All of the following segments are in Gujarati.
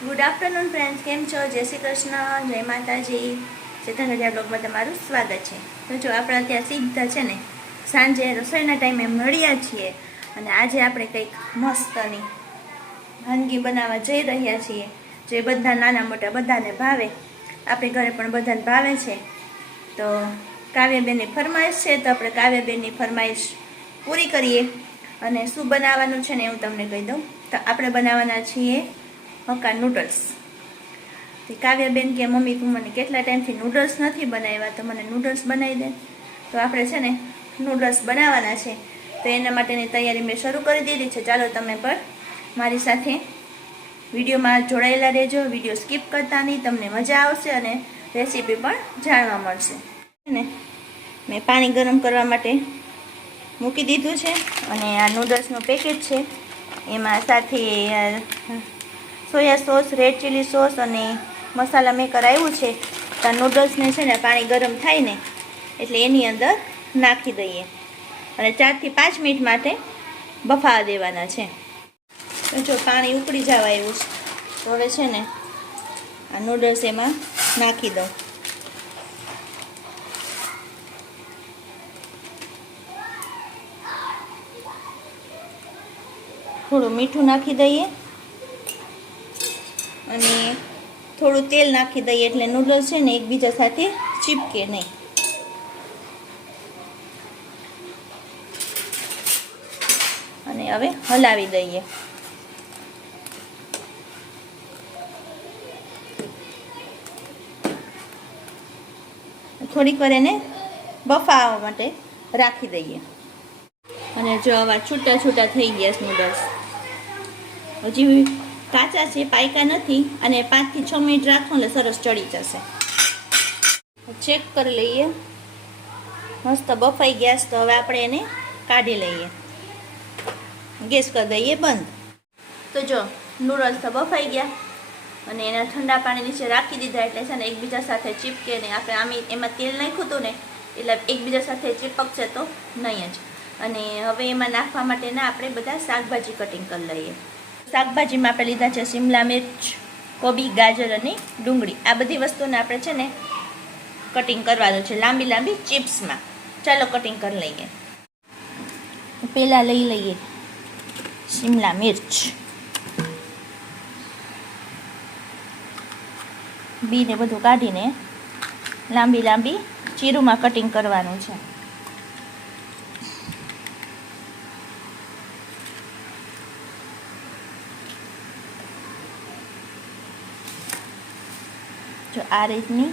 ગુડ આફ્ટરનૂન ફ્રેન્ડ્સ, કેમ છો? જય શ્રી કૃષ્ણ, જય માતાજી. ચેતન હરિયા બ્લોગમાં તમારું સ્વાગત છે. તો જો આપણે અત્યારે સીધા છે ને સાંજે રસોઈના ટાઈમે મળ્યા છીએ અને આજે આપણે કંઈક મસ્તની વાનગી બનાવવા જઈ રહ્યા છીએ જે બધા નાના મોટા બધાને ભાવે. આપણી ઘરે પણ બધાને ભાવે છે. તો કાવ્યાબેનની ફરમાઈશ છે, તો આપણે કાવ્યાબેનની ફરમાઈશ પૂરી કરીએ. અને શું બનાવવાનું છે ને હું તમને કહી દઉં. તો આપણે બનાવવાના છીએ હક્કા નૂડલ્સ. કાવ્યાબેન કે મમ્મી તું મને કેટલા ટાઈમથી નૂડલ્સ નથી બનાવ્યા, તો મને નૂડલ્સ બનાવી દે. તો આપણે છે ને નૂડલ્સ બનાવવાના છે, તો એના માટેની તૈયારી મેં શરૂ કરી દીધી છે. ચાલો તમે પણ મારી સાથે વિડીયોમાં જોડાયેલા રહેજો. વિડીયો સ્કીપ કરતા નહીં, તમને મજા આવશે અને રેસીપી પણ જાણવા મળશે. ને મેં પાણી ગરમ કરવા માટે મૂકી દીધું છે અને આ નૂડલ્સનું પેકેટ છે. એમાં સાથે soya sauce, red chilli sauce અને મસાલા મેકર આવ્યું છે. તો નૂડલ્સને છે ને પાણી ગરમ થાય ને એટલે એની અંદર નાખી દઈએ અને 4 થી 5 મિનિટ માટે બફાવા દેવાના છે. તો જો પાણી ઉકળી જવા આવ્યું છે, તો હવે છે ને આ નૂડલ્સ એમાં નાખી દઉં. થોડું મીઠું નાખી દઈએ અને થોડું તેલ નાખી દઈએ એટલે નૂડલ્સ છે ને એકબીજા સાથે ચીપકે નહીં. અને હવે હલાવી દઈએ. થોડીક વાર એને બફાવા માટે રાખી દઈએ. અને જો આવા છૂટા છૂટા થઈ ગયા નૂડલ્સ. હજી કાચા છે, પાયકા નથી. અને 5 થી 6 મિનિટ રાખો એટલે સરસ ચડી જશે. ચેક કરી લઈએ, મસ્ત બફાઈ ગયા. તો હવે આપણે એને કાઢી લઈએ. ગેસ કરી દઈએ બંધ. તો જો નૂડલ્સ તો બફાઈ ગયા અને એના ઠંડા પાણી નીચે રાખી દીધા એટલે છે ને એકબીજા સાથે ચીપકે નહીં. આપણે આમ એમાં તેલ નાખ્યું હતું ને એટલે એકબીજા સાથે ચીપકશે તો નહીં જ. અને હવે એમાં નાખવા માટેના આપણે બધા શાકભાજી કટિંગ કરી લઈએ. શાકભાજીમાં આપણે લીધા છે શિમલા મિર્ચ, કોબી, ગાજર અને ડુંગળી. આ બધી વસ્તુને આપણે છે ને કટિંગ કરવાનું છે લાંબી લાંબી ચિપ્સમાં. ચાલો કટિંગ કરી લઈએ. પહેલાં લઈ લઈએ શિમલા મિર્ચ. બીને બધું કાઢીને લાંબી લાંબી ચીરુમાં કટિંગ કરવાનું છે. જો આ રીતની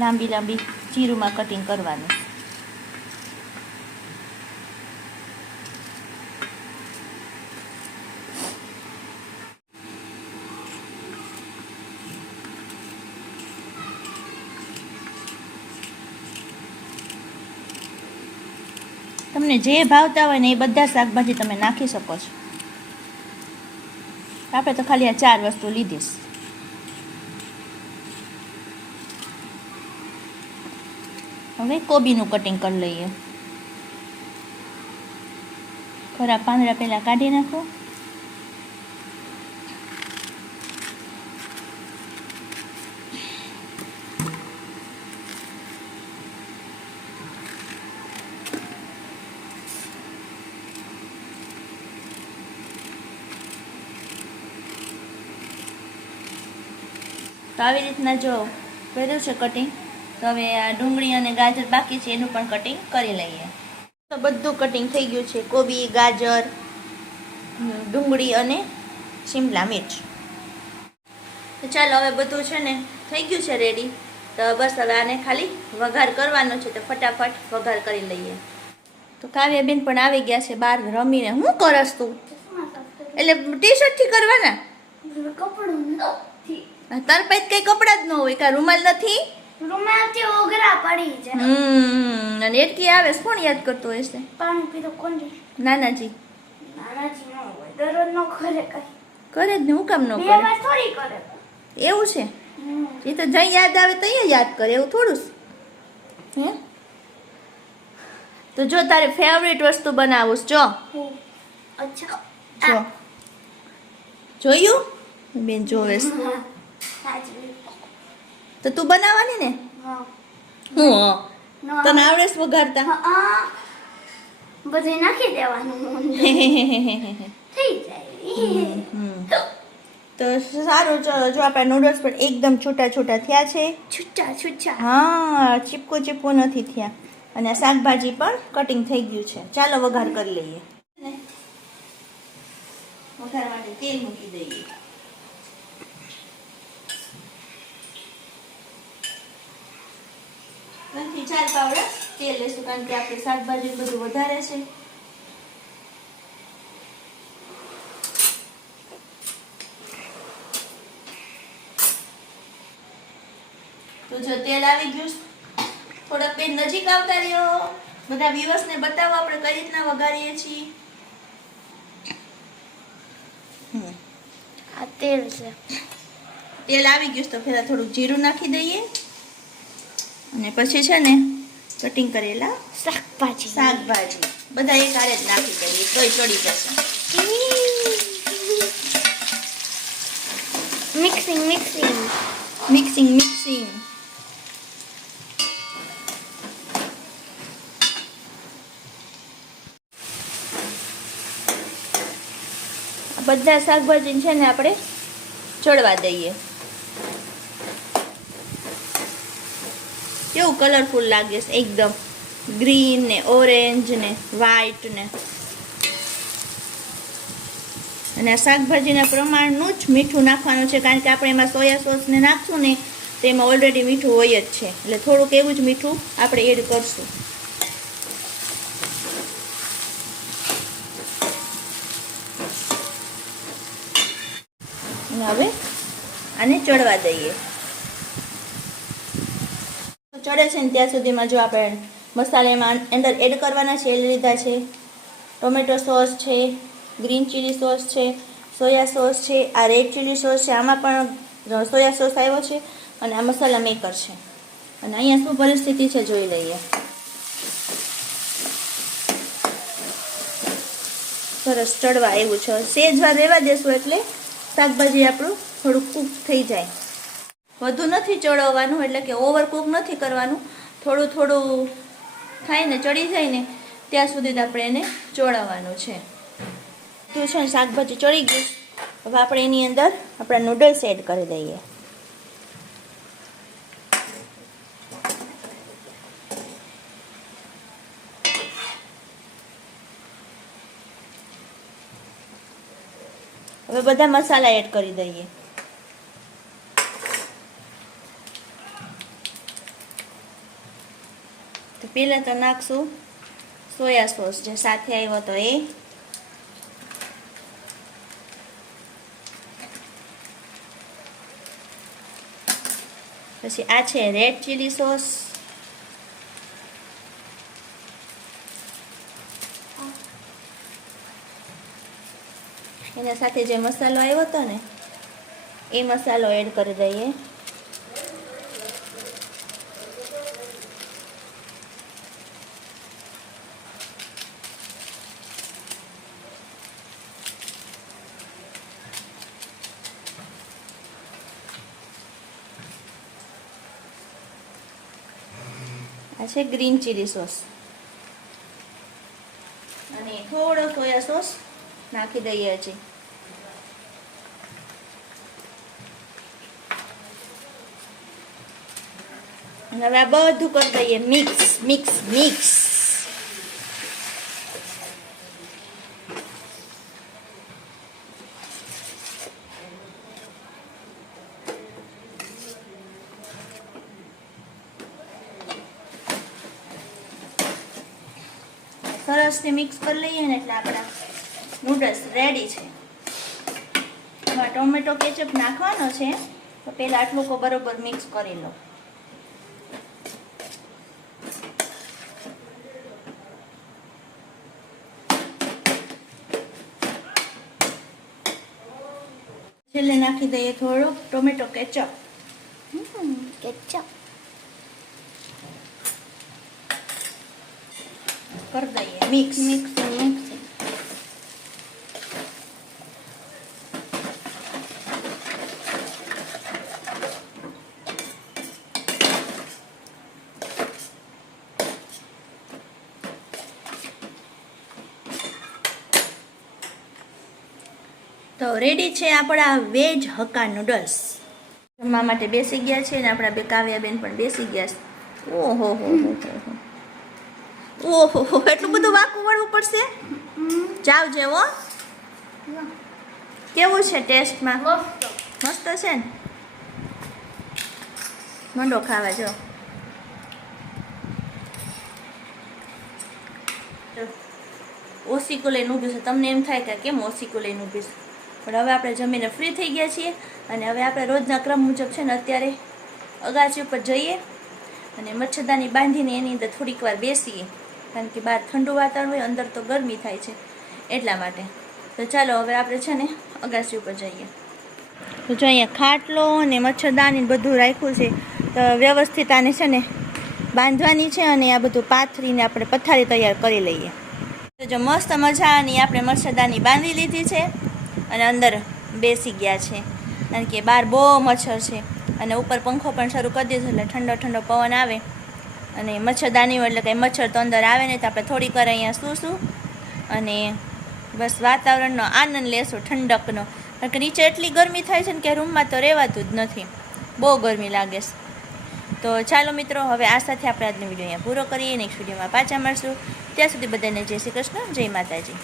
લાંબી લાંબી ચીરુમાં કટિંગ કરવાનું. તમને જે ભાવતા હોય ને એ બધા શાકભાજી તમે નાખી શકો છો. આપણે તો ખાલી આ 4 વસ્તુ લીધીશ. હવે કોબીનું કટિંગ કરી લઈએ. ખરાબ પાંદડા પહેલાં કાઢી નાખો. તો આવી રીતના જો કર્યું છે કટિંગ. તો હવે આ ડુંગળી અને ગાજર બાકી છે એનું પણ કટિંગ કરી લઈએ. તો બધું કટિંગ થઈ ગયું છે. કોબી, ગાજર, ડુંગળી અને શિમલા મિર્ચ. તો ચાલો હવે બધું છે ને થઈ ગયું છે રેડી. તો બસ હવે આને ખાલી વઘાર કરવાનો છે. તો ફટાફટ વઘાર કરી લઈએ. તો કાવ્યાબેન પણ આવી ગયા છે બહાર રમીને. હું કરસ તું? એટલે ટી શર્ટથી કરવાના? તાર પાસે કઈ કપડા જ ન હોય? કા રૂમાલ નથી? રૂમાલથી ઓગરા પડી જાય. અને એટલી આવે કોણ યાદ કરતો હશે? પાણી પીતો કોણ? નાનાજી. નાનાજી ન હોય, દરરોજ ન કરે કઈ. કરે જ ને, હું કામ ન બે કરે? વાર થોડી કરે. એવું છે? એ તો જ્યાં યાદ આવે ત્યાં યાદ કરે, એવું થોડું હે? તો જો તારે ફેવરિટ વસ્તુ બનાવું જો. અચ્છા. જો જોયું? બેન જોવે છે. સાચવી. તો તું બનાવવાની ને? હા. હું નો તને આવડે છે વઘારતા? હા. બધું નાખી દેવાનું થઈ જાય. તો સારું, ચલો જો આપણા નૂડલ્સ પણ એકદમ છૂટા છૂટા થયા છે. છૂટા. હા, ચીપકું નથી થયા. અને આ શાકભાજી પણ કટિંગ થઈ ગયું છે. ચાલો વઘાર કરી લઈએ. વઘાર માટે તેલ મૂકી દઈએ. ત્રણથી 4 પાવડા તેલ લેશું, કારણ કે આપણે શાકભાજી બધું વધારે છે. તો જો તેલ આવી ગયું, થોડાક બેન નજીક આવતા રહ્યો. બધા વ્યુઅર્સને બતાવો આપણે કઈ રીતના વઘારીએ છીએ. આ તેલ છે. તેલ આવી ગયું તો પહેલા થોડુંક જીરું નાખી દઈએ, અને પછી છે ને કટિંગ કરેલા શાકભાજી બધા એક હારે જ નાખી દઈએ, તોય ચડી જશે. મિક્સિંગ. બધા શાકભાજી છે ને આપણે ચડવા દઈએ. કેવું કલરફુલ લાગે છે, એકદમ ગ્રીન ને ઓરેન્જ ને વ્હાઈટ ને. અને આ શાકભાજીના પ્રમાણનું જ મીઠું નાખવાનું છે, કારણ કે આપણે એમાં સોયા સોસ ને નાખશું ને તો એમાં ઓલરેડી મીઠું હોય જ છે, એટલે થોડુંક એવું જ મીઠું આપણે એડ કરશું. હવે આને ચડવા દઈએ. ચડે છે ને ત્યાં સુધીમાં જો આપણે મસાલામાં અંદર એડ કરવાના છે. લીધા છે ટોમેટો સોસ છે, ગ્રીન ચીલી સોસ છે, સોયા સોસ છે, આ રેડ ચીલી સોસ છે, આમાં પણ સોયા સોસ આવ્યો છે, અને આ મસાલા મેકર છે. અને અહીંયા શું પરિસ્થિતિ છે જોઈ લઈએ. સરસ ચડવા એવું છે. સેજ વાર રહેવા દેશું એટલે શાકભાજી આપણું થોડુંક કૂક થઈ જાય. વધુ નથી ચડવવાનું, એટલે કે ઓવર કૂક નથી કરવાનું. થોડું થાય ને ચડી જાય ને ત્યાં સુધી આપણે એને ચોળવવાનું છે. તો છે ને શાકભાજી ચડી ગયું. હવે આપણે એની અંદર આપણા નૂડલ્સ એડ કરી દઈએ. હવે બધા મસાલા એડ કરી દઈએ. તો પહેલાં તો નાખશું સોયા સોસ, જે સાથે આવ્યો તો એ. પછી આ છે રેડ ચીલી સોસ. એના સાથે જે મસાલો આવ્યો હતો ને એ મસાલો એડ કરી દઈએ. આ છે ગ્રીન ચીલી સોસ, અને થોડો સોયા સોસ નાખી દઈએ હજી. અને હવે આ બધું કરી દઈએ મિક્સ. સરસથી મિક્સ કરી લઈએ ને એટલે આપણા નૂડલ્સ રેડી છે. એમાં ટોમેટો કેચઅપ નાખવાનો છે, તો પહેલાં આટલું બરોબર મિક્સ કરી લો. છેલ્લે નાખી દઈએ થોડું ટોમેટો કેચઅપ. કરી દઈએ મિક્સ. તો રેડી છે આપણા વેજ હક્કા નૂડલ્સ. જમવા માટે બેસી ગયા છે ને આપણા બે કાવ્યાબેન પણ બેસી ગયા છે. ઓહો હો ઓહો, એટલું બધું વાકું વળવું પડશે. જાવ જેવો કેવું છે ટેસ્ટમાં? મસ્ત છે ને? મંડો ખાવા જો. ઓસીકો લઈને ઊભી છે. તમને એમ થાય કે કેમ ઓસીકો લઈને ઊભી છે, પણ હવે આપણે જમીને ફ્રી થઈ ગયા છીએ અને હવે આપણે રોજના ક્રમ મુજબ છે ને અત્યારે અગાચી ઉપર જઈએ અને મચ્છરદાની બાંધીને એની અંદર થોડીક વાર બેસીએ, કારણ કે બહાર ઠંડુ વાતાવરણ હોય, અંદર તો ગરમી થાય છે એટલા માટે. તો ચાલો હવે આપણે છે ને અગાચી ઉપર જઈએ. તો જો અહીંયા ખાટલો અને મચ્છરદાની બધું રાખ્યું છે. તો વ્યવસ્થિત આને છે ને બાંધવાની છે અને આ બધું પાથરીને આપણે પથારી તૈયાર કરી લઈએ. તો જો મસ્ત મજાની આપણે મચ્છરદાની બાંધી લીધી છે અને અંદર બેસી ગયા છે, કારણ કે બહાર બહુ મચ્છર છે અને ઉપર પંખો પણ શરૂ કરી દીધો એટલે ઠંડો ઠંડો પવન આવે અને મચ્છરદાની હોય એટલે કંઈ મચ્છર તો અંદર આવે નહીં. તો આપણે થોડીક વાર અહીંયા સૂશું અને બસ વાતાવરણનો આનંદ લેશું, ઠંડકનો. કારણ કે નીચે એટલી ગરમી થાય છે ને કે રૂમમાં તો રહેવાતું જ નથી, બહુ ગરમી લાગે છે. તો ચાલો મિત્રો, હવે આ સાથે આપણે આજનો વિડીયો અહીંયા પૂરો કરીએ. નેક્સ્ટ વિડીયોમાં પાછા મળશું. ત્યાં સુધી બધાને જય શ્રી કૃષ્ણ, જય માતાજી.